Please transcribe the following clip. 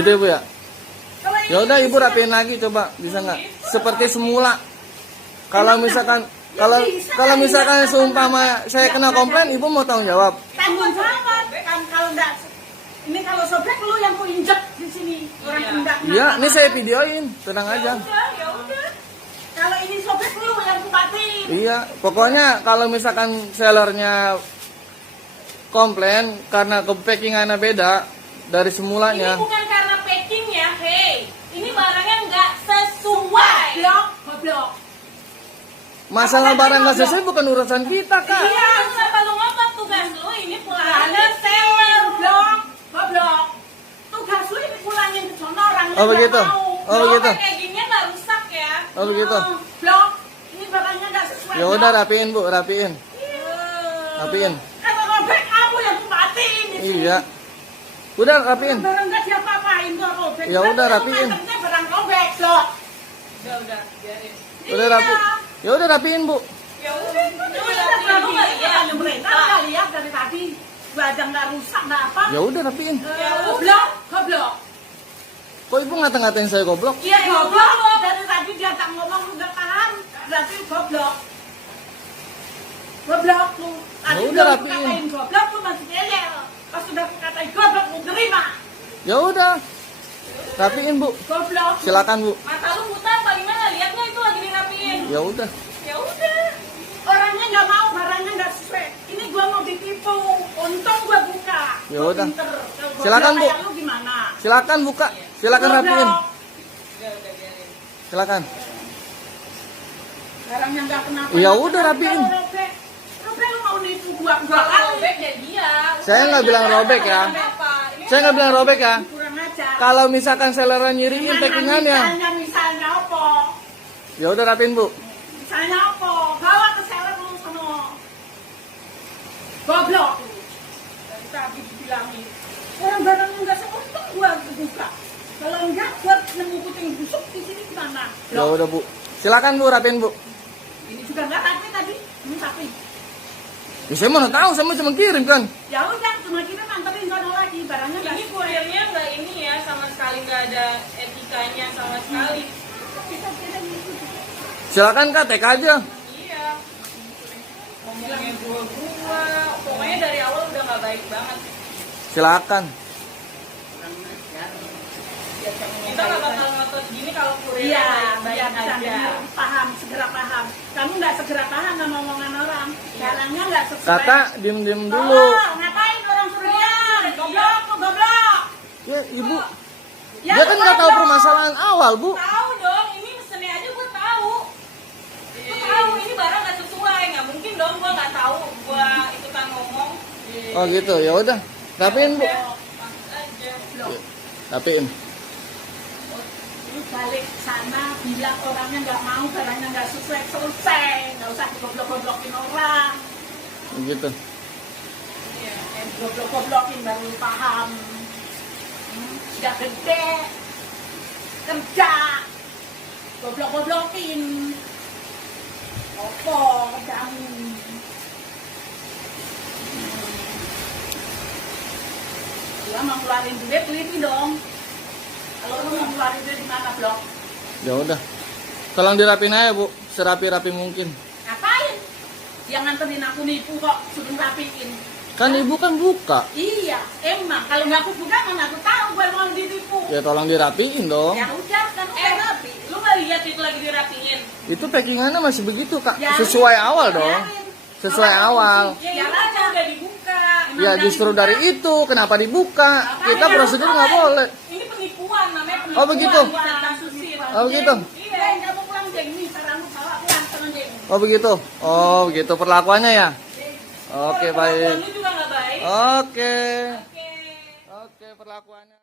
Gitu ya Bu ya. Ya udah Ibu rapiin lagi coba, bisa nggak? Seperti semula. Kalau misalkan misalkan seumpama saya kena komplain, Ibu mau tanggung jawab? Tanggung jawab. Kalau enggak, ini kalau sobek lu yang ku injek di sini. Orang enggak. Iya, ini saya videoin, tenang aja. Ya udah. Kalau ini sobek lu yang ku batin. Iya, pokoknya kalau misalkan sellernya komplain karena packingannya beda dari semulanya. Ini bukan karena packing ya, hey. Ini barangnya nggak sesuai. Goblok. Masalah barang nggak sesuai bukan urusan kita, Kak. Iya, kenapa lu ngotot tugas lu? Ini pulangin seller. Goblok. Tugas lu ini pulangin ke sono orangnya. Oh begitu. Oh begitu. Packingnya nggak rusak ya. Oh begitu. Blok. Ini barangnya nggak sesuai. Ya udah rapiin Bu, rapiin. Rapiin. Kalau robek kamu yang ku batin. Iya. Udah rapiin. Barang nggak diapa-apain gua robek. Ya udah, rapiin. Barang robek, Blok. Udah, biarin. Udah rapi. Ya udah rapiin Bu. Ya udah, Kamu nggak lihat pemerintah nggak lihat dari tadi. Badan nggak rusak nggak apa. Ya udah rapiin. Goblok. Kok Ibu ngata-ngatain saya goblok? Iya goblok. Dari tadi dia tak ngomong nggak paham. Berarti goblok. Goblok lu. Tadi udah, udah rapiin. katain goblok lu masih ngeyel. Pas sudah katain goblok lu terima. Ya udah. Rapiin Bu. Goblok. Silakan Bu. mata lu buta apa gimana? Lihat nggak itu lagi dirapiin? Ya udah. Ya udah. Orangnya nggak mau, barangnya nggak sesuai. Ini gua mau ditipu. Untung gua buka. Ya Gua udah. pinter. Kalau gua Silakan, bilang Bu. kayak lu gimana? Silakan buka. Silakan Goblok. rapiin. Udah biarin. Silakan. Barangnya nggak kenapa. Ya udah, rapiin. Robek lu mau nipu gua Kalau kali. robek ya dia. Saya nggak bilang robek ya. Apa? Ini Saya nggak bilang robek ya. Kurang ajar. Kalau misalkan sellernya nyiriin packingannya, Misalnya apa? ya udah rapiin Bu. Misalnya apa? Bawa ke seller lu sono. Goblok. Dari tadi dibilangin. Barang-barangnya nggak seuntung gua buka. Kalau enggak, gua nemu kucing busuk di sini gimana? Ya udah Bu. Silakan Bu rapiin Bu. Ini juga nggak rapi tadi. Ini rapi. Ya saya mana tahu, saya cuma kirim kan. Ya udah, cuma kita nganterin sono lagi. Barangnya nggak Ini kurirnya nggak ini ya, sama sekali nggak ada etikanya sama sekali. Silakan Kak, tek aja. Iya. Ngomongnya gua, pokoknya dari awal udah nggak baik banget. Silakan. Kita nggak bakal ngotot gini kalau kurirnya Iya, baik biar bisa aja. paham, segera paham. Kamu nggak segera paham sama omongan orang. Barangnya nggak sesuai. Kakak, diem-diem dulu. Oh, ngapain orang suruh diam? Goblok, tuh goblok. Ya Ibu, Ya, dia kan nggak tahu goblok. permasalahan awal Bu. Tahu dong, ini mesennya aja gue tahu. Gue tahu ini barang nggak sesuai, nggak mungkin dong gue nggak tahu, gue ikutan ngomong. Oh gitu, ya udah. Rapiin Bu. Pantes aja. Rapiin. Lu balik sana bilang orangnya nggak mau, barangnya nggak sesuai, selesai. Nggak usah digoblok-goblokin orang. Gitu. Goblok-goblokin baru lu paham. Sudah gede, kerja, goblok-goblokin. Opo kamu? Gua mau keluarin duit, teliti dong. Kalau lu mau keluarin duit di mana, Blok? Ya udah. Tolong dirapiin aja Bu, serapi-rapi mungkin. Ngapain? Yang nganterin aku nipu kok, suruh rapiin. Kan Ibu kan buka. Iya, emang. Kalau nggak aku buka, mana aku tahu gue mau ditipu. Ya tolong dirapiin dong. Ya udah, kan udah rapi. Lu nggak lihat itu lagi dirapiin? Itu packingannya masih begitu Kak. Ya, Sesuai awal dong. biarin. Sesuai awal. Ya Ya itu aja udah. udah dibuka. Ya justru dari itu kenapa dibuka? Kita prosedur nggak boleh. Ini penipuan, namanya penipuan. Oh, begitu? Bisa dikasusin. Oh begitu. Iya. Kamu pulang jeng nih, saranmu bawa pulang sama jeng. Oh begitu. Oh begitu perlakuannya ya. Oke Kalau baik. perlakuan lu juga nggak baik. Oke. Oke. Oke perlakuannya.